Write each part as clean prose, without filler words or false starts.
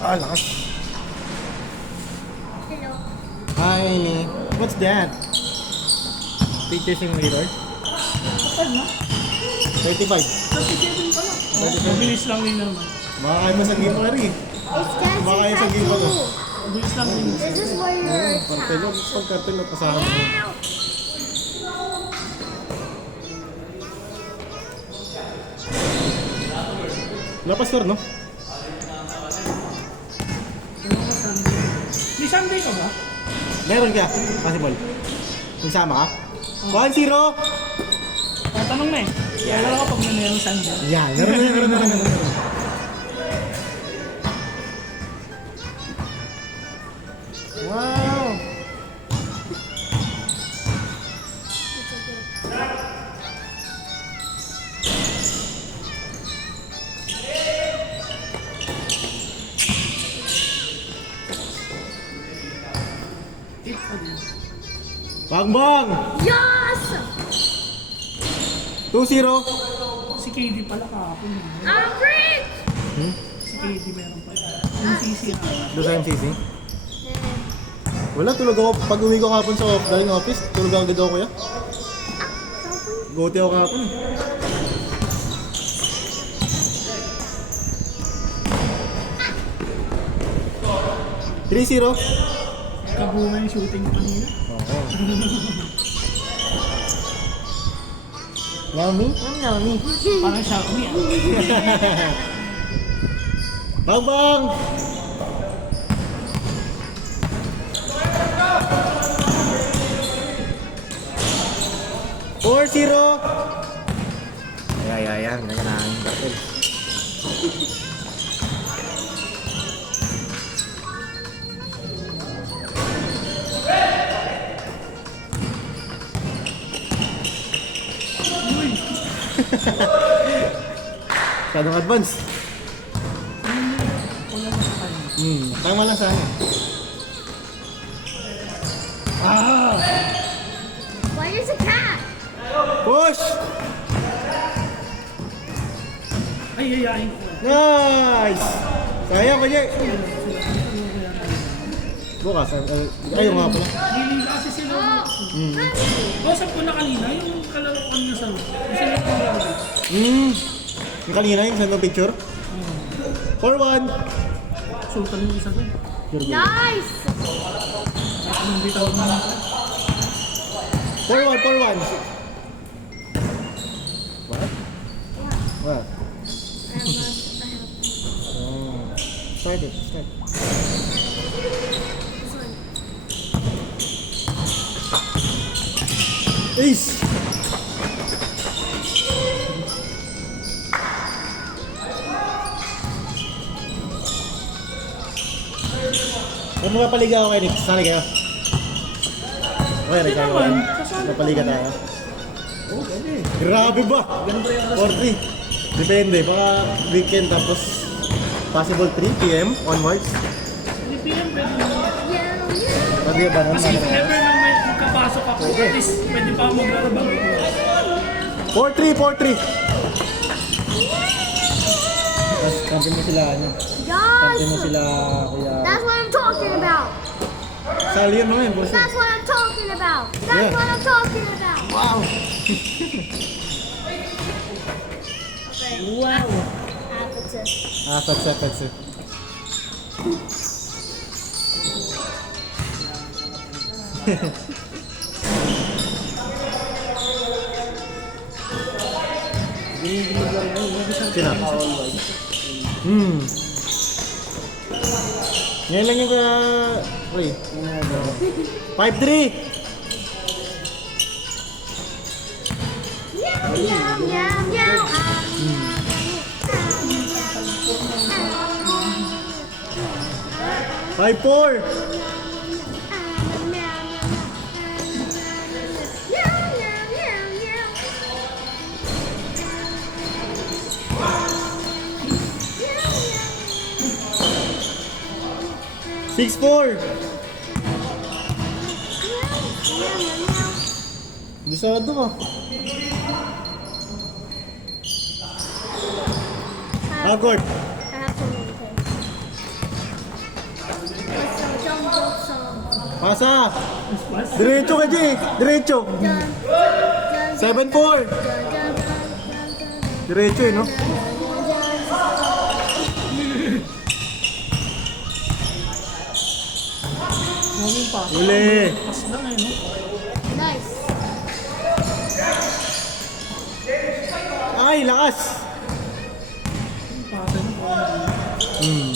Ah, lakas. Hello. Hi, Amy. What's that? Teacher simulator? Kapag na? 35. 37 pa lang. Oh, Mabilis lang din naman. Baka kayo pa sa game pa rin. It's dancing Baka kayo sa game pa to. tattoo. Mabilis lang din. This is where your Kartelot. Pag kartelot, kasama mo. Lapas sir, no? May Sunday ka ba? Meron ka? Possible. Nagsama ka? 1-0! Tatanong na eh. Kaya lang ako pag may merong Sunday. Yan, meron. Wow! Tip pa din. Bang! Yes! 2-0! Si KD pala kahapon. I'm rich! Si KD meron pa. Yung CC na. Doon sa MCC? Wala, tulog ako. Pag uwi ko kahapon sa galing office, tulog agad ako kuya. Guti ako kahapon. 3-0. Kabunga yung shooting ko kanina. Oo. Mami? Mami. Parang Xiaomi ah. Bang! 4-0. Ay, ganyan na ang kartel. Uy! Masyadong advance. Wala na sa kanya. Tama lang sana. Ah! Why is a cat? Push! Ay, ay. Nice! Sayang ko niya. Bukas, ayaw nga pala. Hiling kasi sila. Kausap ko na kanina, yung kalalakan niya sa loob. Kasi yung kalalakan. Yung kanina, yung send mo picture. 4-1. Sultan yung isa doon. Nice! Anong bitaw na 4-1. What? Oh. Start. Ace! Kung mapapaliga ako kay Nick, sali kayo. Okay, Nick, tayo. Mapapaliga tayo. Oh, pwede. Grabe ba? Ganun ba yung oras? 4-3. Depende, baka weekend tapos possible 3 PM onwards. Hindi PM pwede naman. Sabi ba naman? Kasi if ever na may magkapasok ako, at least pwede pa ako maglalabang. 4-3. Tapos kampi mo sila, ano? Kampi mo Yes! sila, kuya. That's what I'm talking about! Sali yun mga yun, boss. That's what I'm talking about! That's Yeah. what I'm talking about! Wow! Wow! That's it. Sino? Ngayon lang yung kuya. Uy. 5-3. Meow, meow, meow, meow. 5-4. Meow, meow, meow, meow. 6-4. Bisado ka. Hagort. I have so many things. Pasa! Mas. Diretso ka, Jay! Diretso! Dun, dun, 7-4! dun, dun, dun, dun. Diretso eh, no? Ngayon pa. Uli! Pas lang eh, no? Nice. Ay, lakas! Pattern ko. Hmm.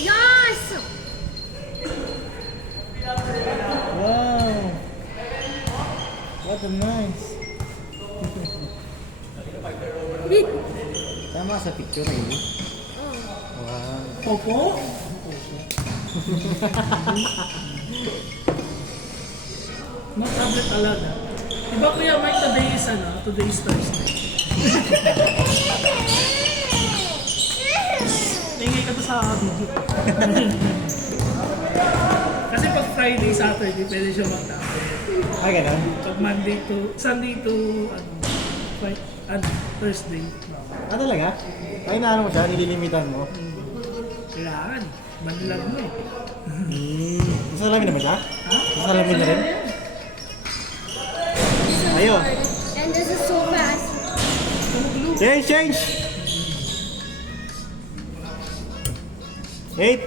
Yes. Wow! What a nice! Tama sa picture, really? Wow! Popo? No tablet talaga. Diba kuya Mike, today is ano? Today is Thursday. Tingay ka to sa video. Kasi pag Friday, Saturday, pwede siya mag-tablet. Ay, ganun? Pag Monday to, Sunday to, Thursday. Ah, talaga? Ay, naano mo siya? Nililimitan mo? Kailangan. Manlag mo eh. Nasalamin naman siya? Ha? Nasalamin na rin? Ayun. And this is so fast. Change, change! 8.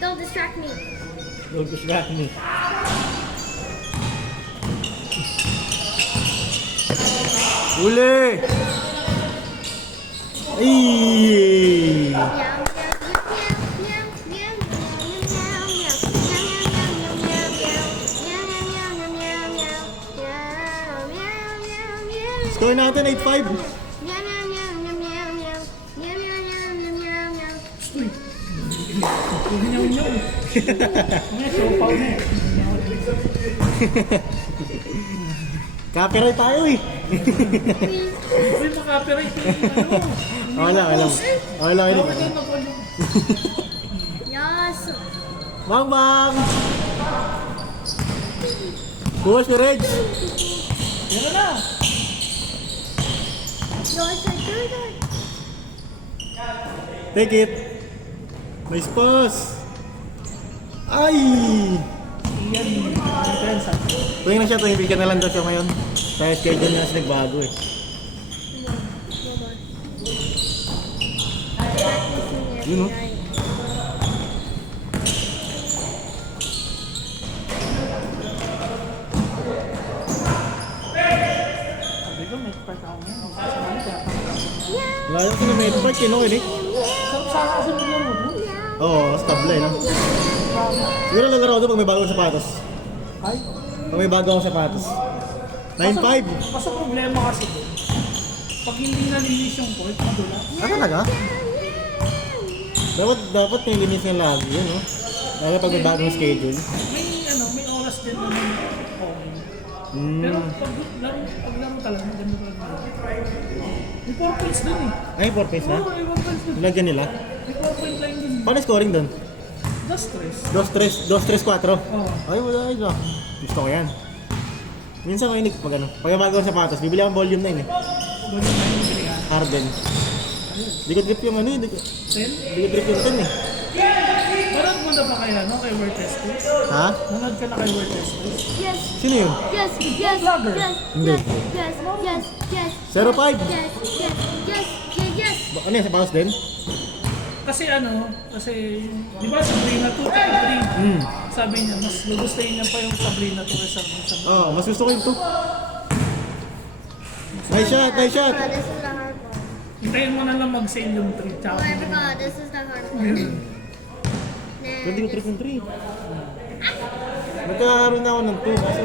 Don't distract me. Don't distract me. Uli! Ay! Score natin 8-5. Uy! Kunyaw-nyaw. Mga sopaw na eh. Copyright tayo eh. Uy, makapiright yung ano. Wala, wala. Wala, Bawal wala. yan na pala. Yes. Bang, bang! Push ko, Reg! Yan na. No, I said good. Take it! Nice pass! Ay! Iyan, intensa. Tuwing na siya, tuwing bigyan na lang daw siya ngayon. Kaya schedule niya kasi nagbago eh. Yun, no? Sabi ko, may part ako ngayon. Kasama siya. Layo ko na may park eh, no, Eric? Sarap sana kasi maglaro doon. Oo, stable eh, no? Siguro nalaro ko doon pag may bagong sapatos. Ay, Pag may bagong sapatos. 9-5! Kaso problema kasi doon. Pag hindi nalinis yung court, madula. Ah, talaga? Dapat nilinis nga lagi yun, no? Lalo pag may bagong schedule. May oras din naman okay. Pero pag laro talaga, maganda talaga. May 4 points dun eh. Ay, 4 pace na? Oo, may 1 points dun. Lagyan nila. May 4 point line dun. Paano scoring doon? Just stress. 2-3-4. Oo. Ay, wala ito. Gusto ko yan. Minsan ko inig pag ano. Pag may bagong sapatos, bibili akong volume 9 eh. Doon yung line yung bilihan. Harden. Di ko drip yung ano eh. Di ko 10? drip yung 10 eh. Parang mo na ba kaya, no? Kay Word Testis? Ha? Nanood ka na kay Word Testis? Yes. Sino yun? Yes. Yes. Vlogger. Yes. Hindi. Yes. Yes. Yes. 0-5. Yes. Yes. Yes. Yes. Yes. Ano yan, sapatos din? Kasi di ba Sabrina 2, tsaka 3? Sabi niya, mas gugustuhin niya pa yung Sabrina 2 kaysa sa Oo, mas gusto ko yung 2. Nice shot, nice shot. This is the hard one. Hintayin mo na lang mag-sale yung 3, tsaka Oh, I forgot. This is the hard one. Pwede ko trip yung 3. Nagkakaroon na ako ng 2 kaso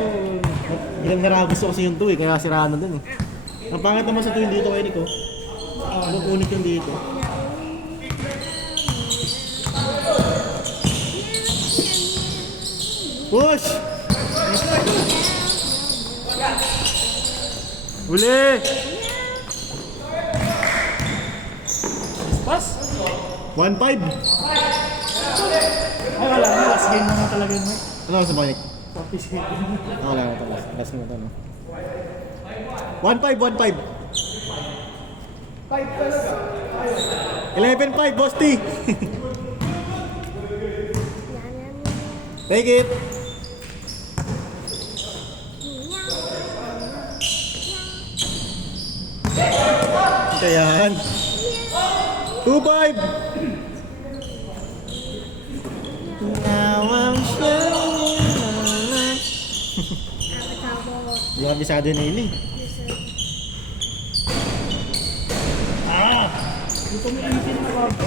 bilang nga gusto ko kasi yung 2 eh, kaya siraan na dun eh. Ang pangit naman sa 2 yung dito kay Nico. Unit yung dito. Push! Uli! Pass. 1-5. Ay, wala na. Last game na nga talaga yun, Mike. Ano sa balik? 40 seconds. Wala na ito. Last mo ito, no? 1-5, 1-5. 11-5, Boss T. Take it. Ayan. 2-5. Now I'm shining. Yung abisado na yun eh. Dito mo itin na bago.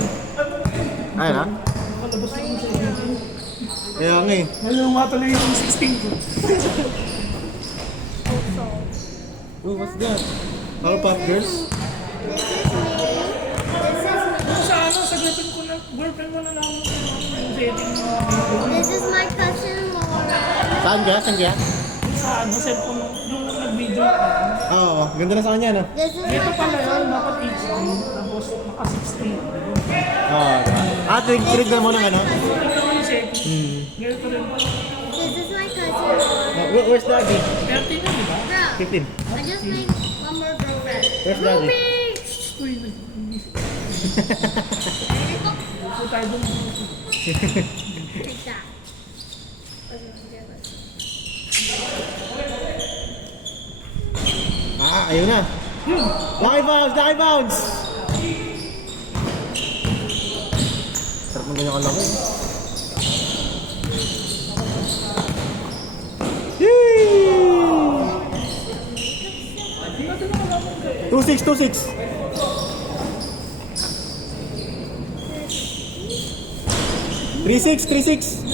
Ayun ha? Nakalabas na mo sa itin. Kaya nga eh. Ngayon nga tuloy yung 16 ko. Oh, what's that? Powerpuff Girls? Sa ano, sagutin ko na, girlfriend mo na naman yung setting mo. This is my cousin Laura. Saan ka? Saan ka? Sa ano, cellphone mo, yung nag-video ka. Oo, ganda na sa kanya no? This is Ito my pala yun, cousin dapat Laura. 18, tapos naka 16. Oo. Trigger mo ng ano? Ito naman yung setting. Hmm. Ganito rin. This is my cousin Laura. Where's Daddy? 13 na, di ba? Bro, 15. I just made one more girlfriend. Where's Daddy? Uy, ito tayo dun. Like that. Ayun na. Lucky bounce! Lucky bounce! Sarap ng ganyang kalaki. Yee! 2-6, 2-6. 3-6, 3-6.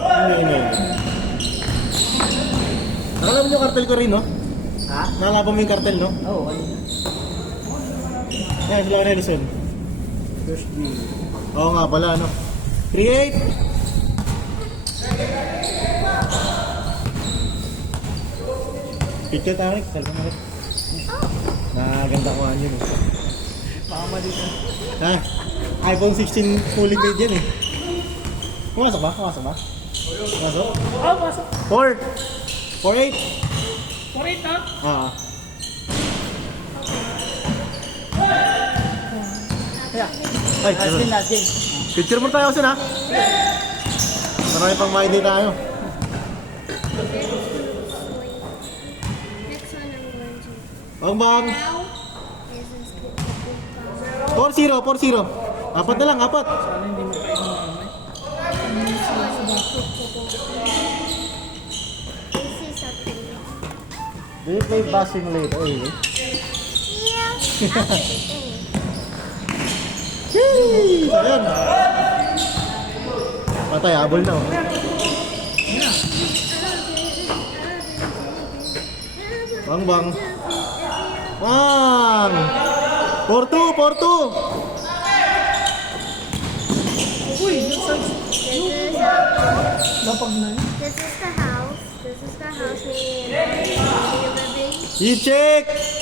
Ano. Nakalaban yung kartel ko rin, no? Ha? Nakalaban mo yung kartel, no? Oo, ayun. Ayan, sila ko na Luzon. First game. Oo nga pala, no? 3-8. Picture tayo, Rick. Salva mo, Rick. Naganda ko yun, eh. Baka mali ka. Ha? iPhone 16 fully paid yan, eh. Pumasok ba? Pumasok ba? Pumasok? Ah, pasok. 4. 4-8. 48 ha? Ah. Ay, Last game, last game. picture mo tayo kasi na. Marami pang ma-ID tayo. Next one I'm going to. Ang bang? Now, this is 4-0, 4-0. Apat na lang, apat. Sana hindi mo kayo naman. this is something. Do you play Bossing later? Yeah. After the game. Yee! Ayan. Patay, habol na. Oh. Bang bang. Bang! 4-2, 4-2. Uy, nasa lapag na yun. This is the house. This is the house me and we're living. I-check! This is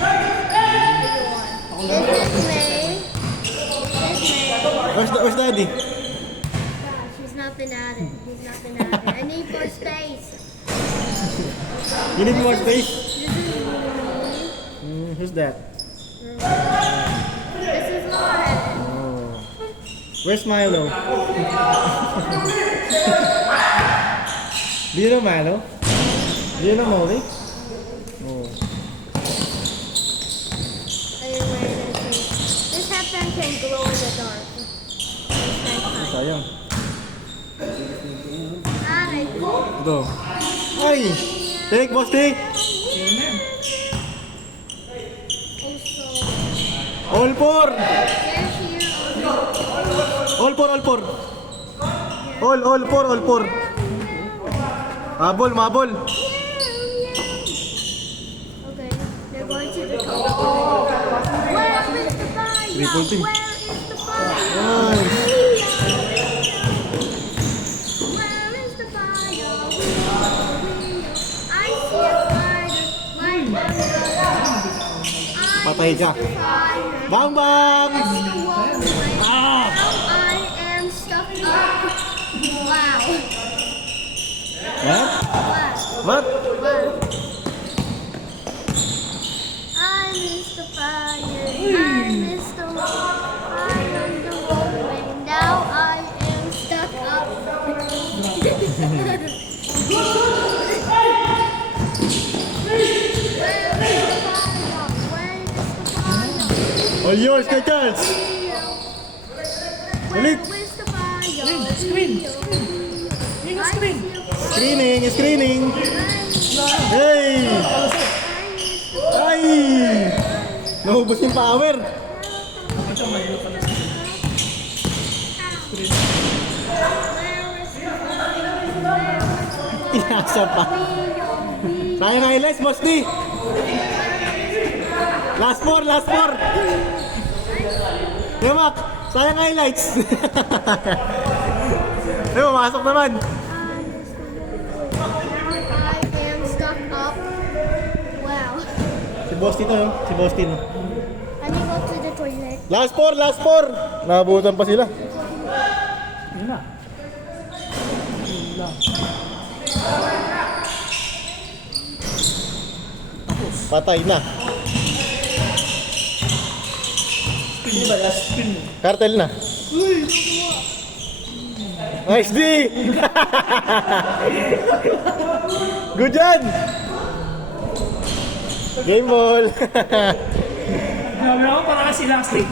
May. This is May. Where's Daddy? Gosh, he's not been at it. He's not been at it. I need more space. You need more space? This is me. Who's that? This is Lauren. Oh. Where's Milo? Do you know Milo? Do you know Molly? Oh. This headband can glow in the dark. Sayang. Alright. Ito. Ay! Take, boss, take! Also, All four! they're here on All four, all four! All four, all four! Mabol, mabol! Okay, they're going to the color. Where is the fire? Triple team. Where is the fire? Ay! Where is the fire? I see a Patay ka. Fire. Bang bang! Mr. Wolverine. Ah! Now I am stuck up. Wow. What? Wow. What? Wow. I missed the fire. I missed the fire. The Wolverine. Now I am stuck up. All yours, kay Charles! Ulit! Screen. Yung screen. Screening, screening! Hey! Ay! Naubos yung power! Ito, may ilo pala. Inasa pa. Sayang highlights, Boss D! Last four, last four! Yamak, sayang highlights! Ay, pumasok naman! I am stuck up. Wow. Si Boss Tito, no? Si Boss Tito. Let me go to the toilet. Last four, last four! Nabutan pa sila. Yun na. Yun lang. Patay na. Spin ba? Last spin mo. Cartel na. Nice D! Good yan! Game ball! Grabe ako, parang kasi last week.